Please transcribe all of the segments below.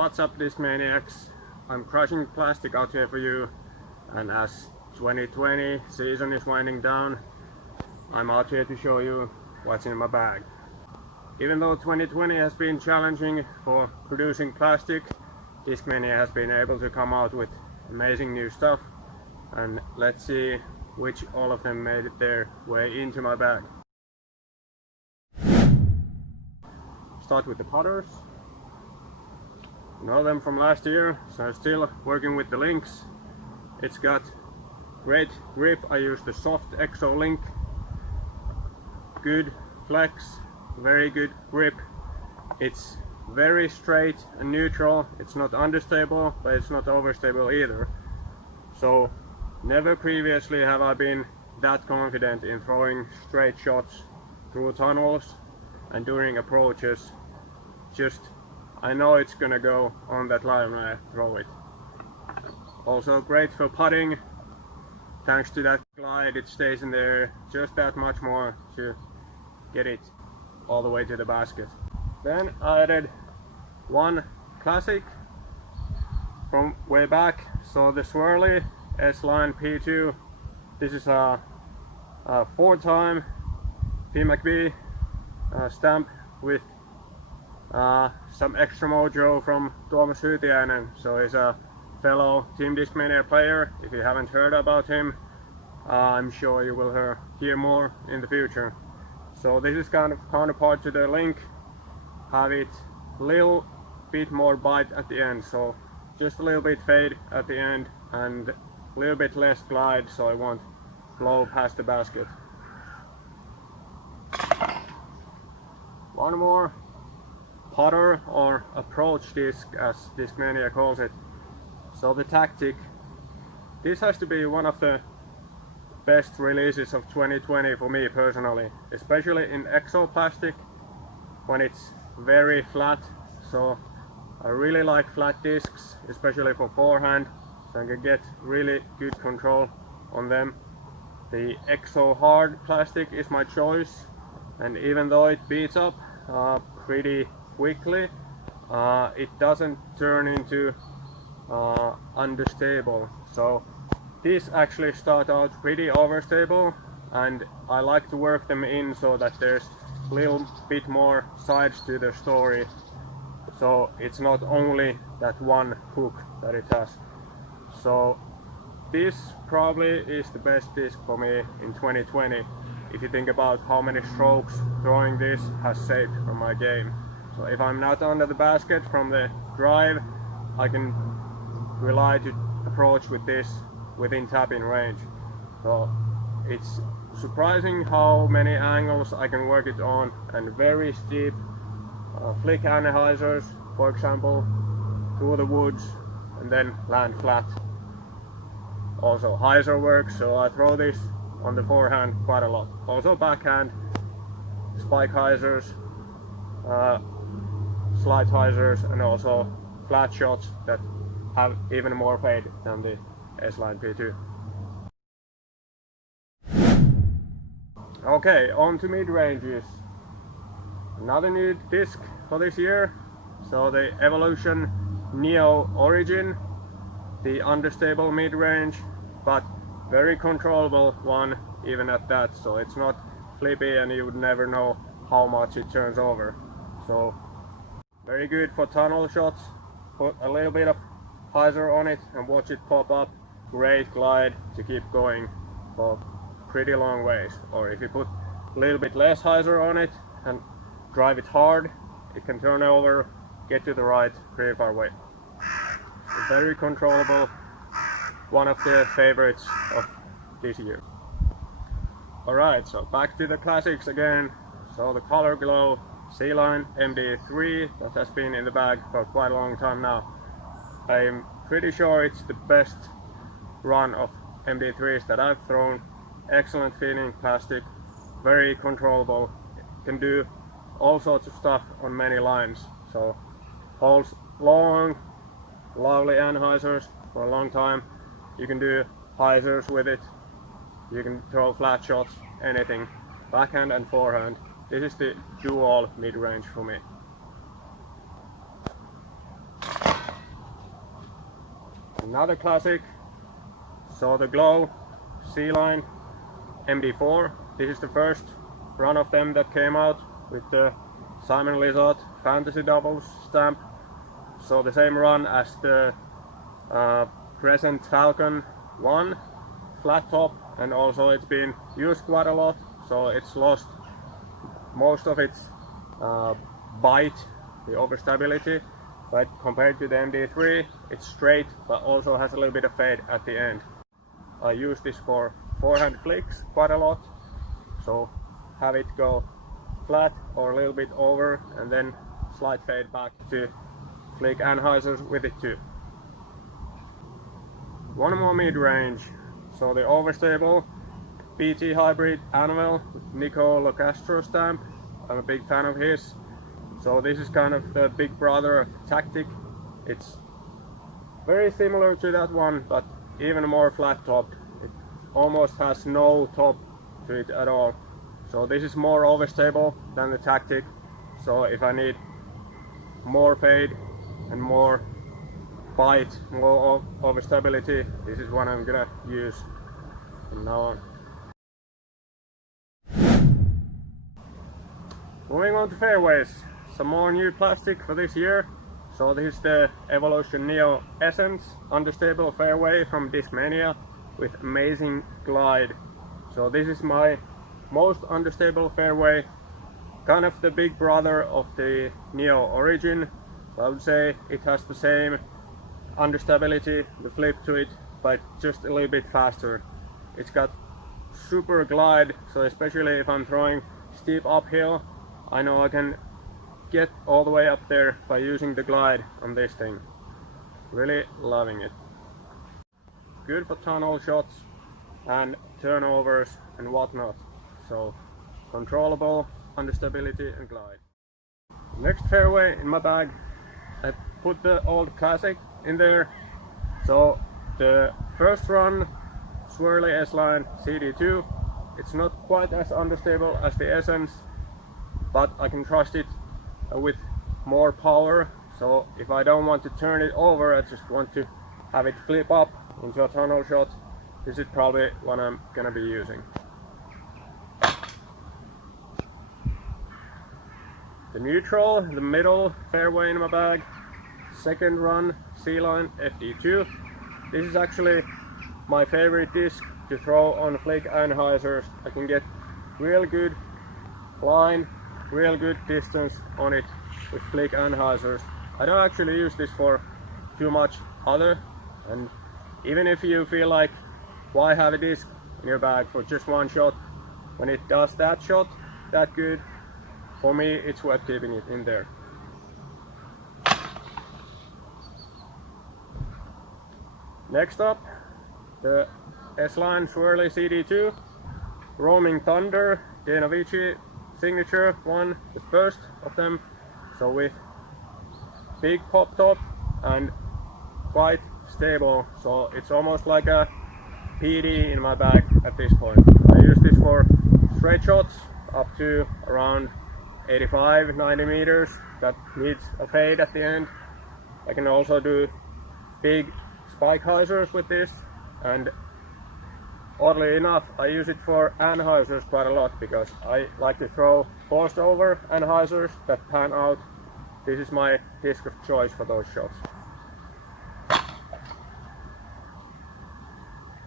What's up, Discmaniacs? I'm crushing plastic out here for you, and as 2020 season is winding down, I'm out here to show you what's in my bag. Even though 2020 has been challenging for producing plastic, Discmania has been able to come out with amazing new stuff, and let's see which all of them made their way into my bag. Start with the putters. Know them from last year, so I'm still working with the links. It's got great grip. I use the soft EXO link. Good flex, very good grip. It's very straight and neutral. It's not understable, but it's not overstable either. So never previously have I been that confident in throwing straight shots through tunnels and during approaches. I know it's gonna go on that line when I throw it. Also great for putting. Thanks to that glide, it stays in there just that much more to get it all the way to the basket. Then I added one classic from way back. So the Swirly S-Line P2. This is a 4-time P. McBee stamp with some extra mojo from Tuomas Hytiäinen. So he's a fellow Team Discmania player. If you haven't heard about him, I'm sure you will hear more in the future. So this is kind of counterpart to the link. Have it a little bit more bite at the end, so just a little bit fade at the end and a little bit less glide, so I won't blow past the basket. One more putter or approach disc, as Discmania calls it. So the Tactic. This has to be one of the best releases of 2020 for me personally, especially in EXO plastic when it's very flat. So I really like flat discs, especially for forehand, so I can get really good control on them. The EXO hard plastic is my choice, and even though it beats up pretty quickly, it doesn't turn into understable. So these actually start out pretty overstable, and I like to work them in so that there's a little bit more sides to the story, so it's not only that one hook that it has. So this probably is the best disc for me in 2020 if you think about how many strokes throwing this has saved from my game. So if I'm not under the basket from the drive, I can rely to approach with this within tap-in range. So it's surprising how many angles I can work it on, and very steep flick anheuser, for example, through the woods and then land flat. Also hyzer works, so I throw this on the forehand quite a lot. Also backhand, spike hyzers, slide hyzers, and also flat shots that have even more fade than the S-Line P2. Okay, on to mid-ranges. Another new disc for this year. So the Evolution Neo Origin, the understable mid-range, but very controllable one even at that. So it's not flippy and you would never know how much it turns over. So very good for tunnel shots. Put a little bit of hyzer on it and watch it pop up. Great glide to keep going for pretty long ways. Or if you put a little bit less hyzer on it and drive it hard, it can turn over, get to the right pretty far away. So very controllable. One of the favorites of this year. Alright, so back to the classics again. So the Color Glow C-Line MD3, that has been in the bag for quite a long time now. I'm pretty sure it's the best run of MD3s that I've thrown. Excellent feeling plastic, very controllable, can do all sorts of stuff on many lines. So holds long, lovely anheuser for a long time. You can do hyzers with it, you can throw flat shots, anything, backhand and forehand. This is the dual mid-range for me. Another classic, so the Glow C-Line MD4. This is the first run of them that came out with the Simon Lizotte Fantasy Doubles stamp. So the same run as the Crescent Falcon 1 flat top, and also it's been used quite a lot, so it's lost most of its bite, the overstability, but compared to the MD3 it's straight but also has a little bit of fade at the end. I use this for forehand flicks quite a lot, so have it go flat or a little bit over and then slight fade back to flick anheuses with it too. One more mid-range, so the overstable BT Hybrid Anvil with Nico Locastro stamp. I'm a big fan of his. So this is kind of the big brother of Tactic. It's very similar to that one, but even more flat topped. It almost has no top to it at all. So this is more overstable than the Tactic. So if I need more fade and more bite, more overstability, this is what I'm gonna use from now on. Moving on to Fairways, some more new plastic for this year. So this is the Evolution Neo Essence understable fairway from Discmania with amazing glide. So this is my most understable fairway, kind of the big brother of the Neo Origin. So I would say it has the same understability, the flip to it, but just a little bit faster. It's got super glide, so especially if I'm throwing steep uphill, I know I can get all the way up there by using the glide on this thing. Really loving it. Good for tunnel shots and turnovers and whatnot. So controllable, understability and glide. Next fairway in my bag, I put the old classic in there. So the first run Swirly S-Line CD2, it's not quite as understable as the Essence, but I can trust it with more power. So if I don't want to turn it over, I just want to have it flip up into a tunnel shot, this is probably what I'm gonna be using. The neutral, the middle fairway in my bag, second run C-Line FD2. This is actually my favorite disc to throw on flick anheuses. I can get real good line, real good distance on it with flick anheuses. I don't actually use this for too much other, and even if you feel like why have a disc in your bag for just one shot, when it does that shot that good, for me it's worth keeping it in there. Next up, the S-Line Swirly CD2 Roaming Thunder Dana Vici signature one, the first of them, so with big pop top and quite stable, so it's almost like a PD in my bag at this point. I use this for straight shots up to around 85-90 meters that needs a fade at the end. I can also do big spike hyzers with this, and oddly enough I use it for anheuses quite a lot because I like to throw forced over anheuses that pan out. This is my disc of choice for those shots.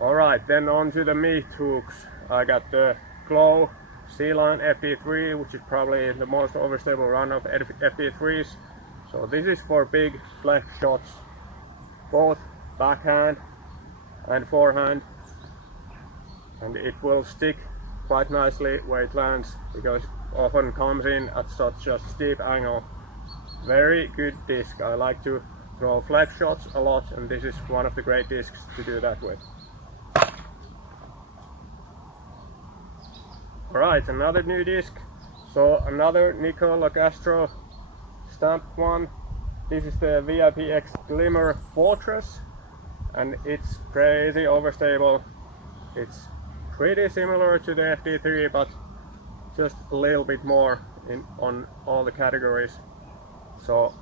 Alright, then on to the meat hooks. I got the Glow C-Line FD3, which is probably the most overstable run of FD3s. So this is for big flex shots, both backhand and forehand, and it will stick quite nicely where it lands because it often comes in at such a steep angle. Very good disc. I like to throw flex shots a lot, and this is one of the great discs to do that with. Alright, another new disc. So another Nico Locastro stamp one. This is the VIPX Glimmer Fortress, and it's crazy overstable. It's pretty similar to the FD3, but just a little bit more on all the categories. So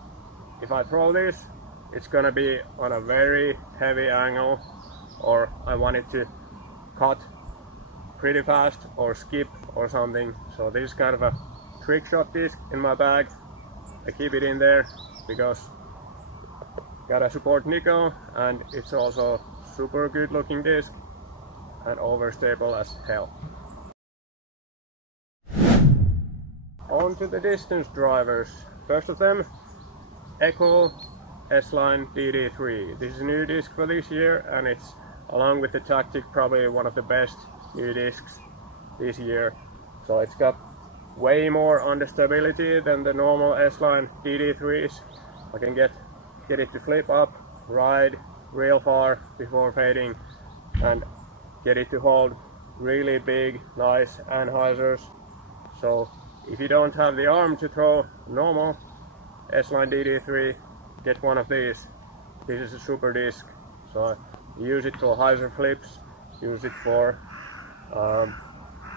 if I throw this, it's gonna be on a very heavy angle, or I want it to cut pretty fast or skip or something. So this is kind of a trick shot disc in my bag. I keep it in there because gotta support nickel, and it's also super good looking disc and overstable as hell. On to the distance drivers. First of them, Echo S-Line DD3. This is a new disc for this year, and it's, along with the Tactic, probably one of the best new discs this year. So it's got way more understability than the normal S-Line DD3s. I can get it to flip up, ride real far before fading, and get it to hold really big, nice anhyders. So if you don't have the arm to throw normal S-Line DD3, get one of these. This is a super disc. So I use it for hyzer flips, use it for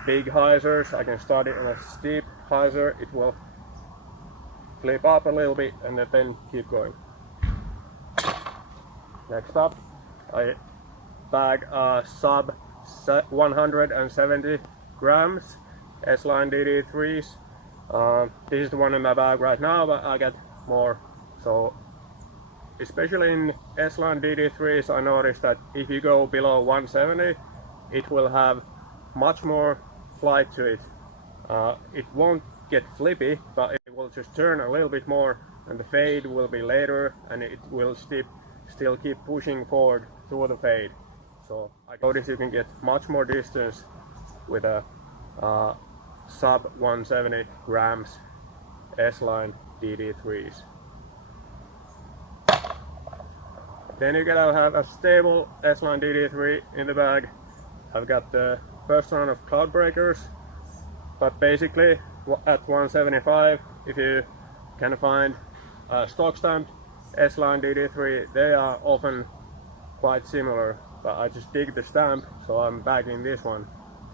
big hyzers. I can start it on a steep hyzer, it will flip up a little bit and then keep going. Next up, I bag a sub 170 grams S-Line DD3s. This is the one in my bag right now, but I get more. So especially in S-Line DD3s, I noticed that if you go below 170, it will have much more flight to it. It won't get flippy, but it will just turn a little bit more, and the fade will be later, and it will still keep pushing forward through the fade. So I noticed you can get much more distance with a sub 170 grams S-Line DD3s. Then you gotta have a stable S-Line DD3 in the bag. I've got the first round of cloud breakers, but basically at 175, if you can find a stock stamped S-Line DD3, they are often quite similar, but I just dig the stamp, so I'm bagging this one.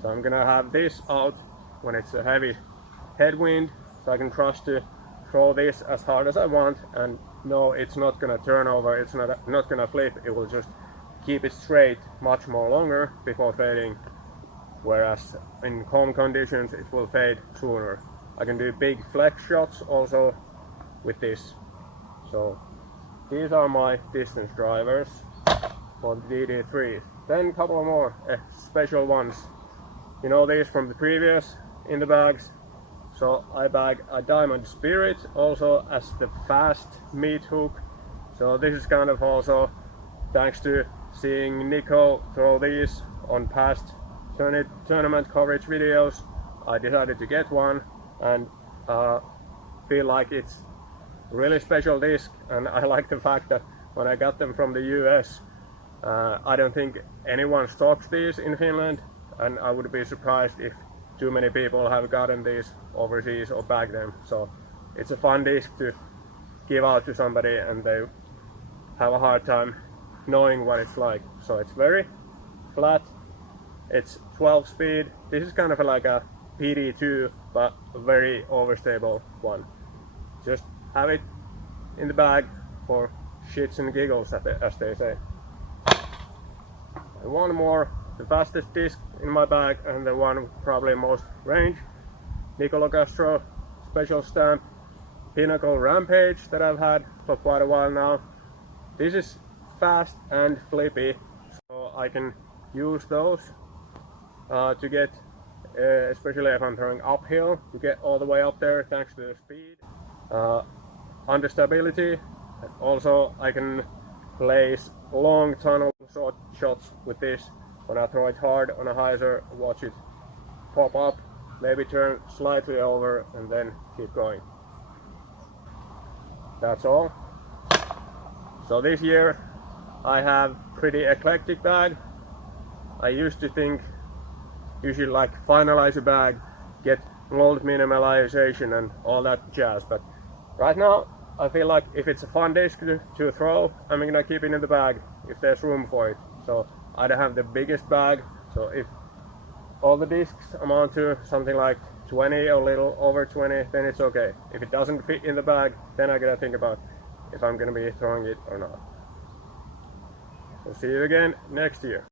So I'm gonna have this out when it's a heavy headwind, so I can trust to throw this as hard as I want, and no, it's not gonna turn over, it's not gonna flip, it will just keep it straight much more longer before fading, whereas in calm conditions it will fade sooner. I can do big flex shots also with this. So these are my distance drivers for the DD3. Then a couple of more special ones. You know these from the previous in the bags. So I bag a Diamond Spirit also as the fast meat hook. So this is kind of also thanks to seeing Nico throw these on past tournament coverage videos. I decided to get one, and feel like it's really special disc, and I like the fact that when I got them from the US, I don't think anyone stocks these in Finland, and I would be surprised if too many people have gotten these overseas or bagged them. So it's a fun disc to give out to somebody and they have a hard time knowing what it's like. So it's very flat, it's 12 speed. This is kind of like a PD2 but a very overstable one. Just have it in the bag for shits and giggles, as they say. And one more, the fastest disc in my bag and the one with probably most range, Nicola Castro special stamp Pinnacle Rampage that I've had for quite a while now. This is fast and flippy, so I can use those to get, especially if I'm throwing uphill, to get all the way up there thanks to the speed. Understability, also I can place long tunnel shots with this. When I throw it hard on a hyzer, watch it pop up, maybe turn slightly over and then keep going. That's all. So this year I have pretty eclectic bag. I used to think you should like finalize a bag, get mold minimalization and all that jazz, but right now I feel like if it's a fun disc to throw, I'm gonna keep it in the bag if there's room for it. So I don't have the biggest bag, so if all the discs amount to something like 20 or a little over 20, then it's okay. If it doesn't fit in the bag, then I gotta think about if I'm gonna be throwing it or not. So see you again next year.